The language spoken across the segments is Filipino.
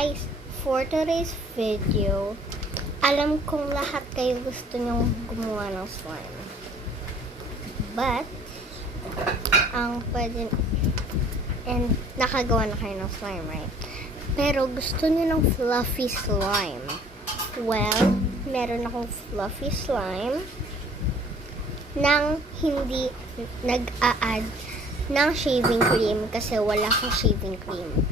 Guys, for today's video, alam kong lahat kayo gusto nyong gumawa ng slime. But, ang pwede, and nakagawa na kayo ng slime, right? Pero gusto nyo ng fluffy slime. Well, meron akong fluffy slime nang hindi nag-a-add ng shaving cream kasi wala akong shaving cream.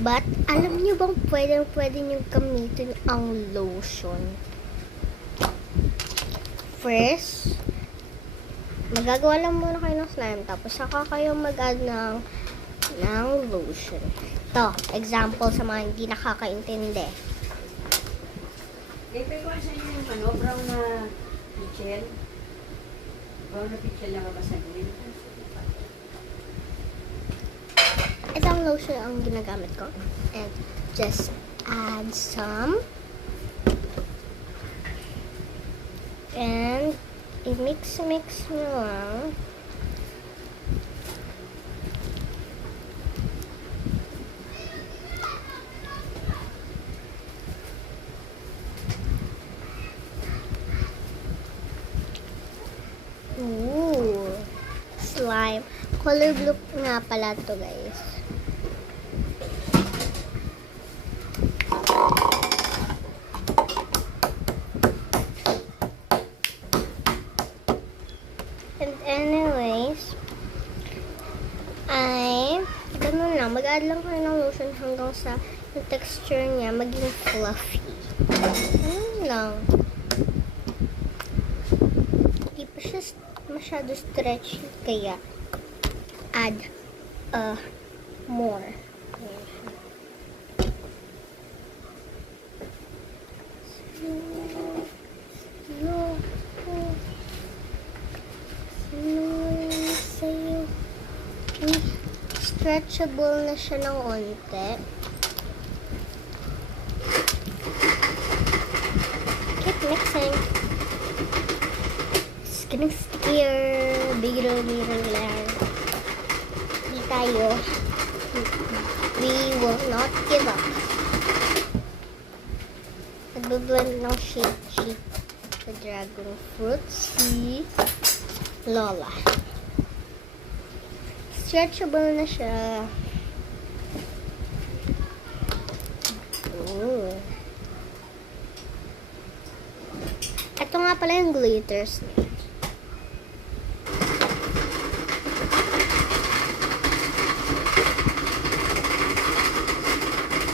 But, alam niyo bang pwede niyo gamitin ang lotion? First, magagawa lang muna kayo ng slime, tapos saka kayo mag-add ng lotion. Ito, example sa mga hindi nakakaintindi. Ito ko sa inyo yung brown na pichel. Brown na pichel na mabasaguin. Itong lotion ang ginagamit ko. And just add some. And i-mix nyo lang. Ooh, slime. Color blue nga pala to, guys. And anyways, ganun lang. Mag-add lang kayo ng lotion hanggang sa yung texture niya maging fluffy. Ganun lang. Hindi pa siya masyado stretchy, kaya add more. Stretchable na siya ng onte. Keep mixing. It's getting stickier. Bigger layer. Di tayo. We will not give up. Nagbe-blend ng sheet sa dragon fruit si Lola. Stretchable na siya. Ooh. Ito nga pala yung glitters.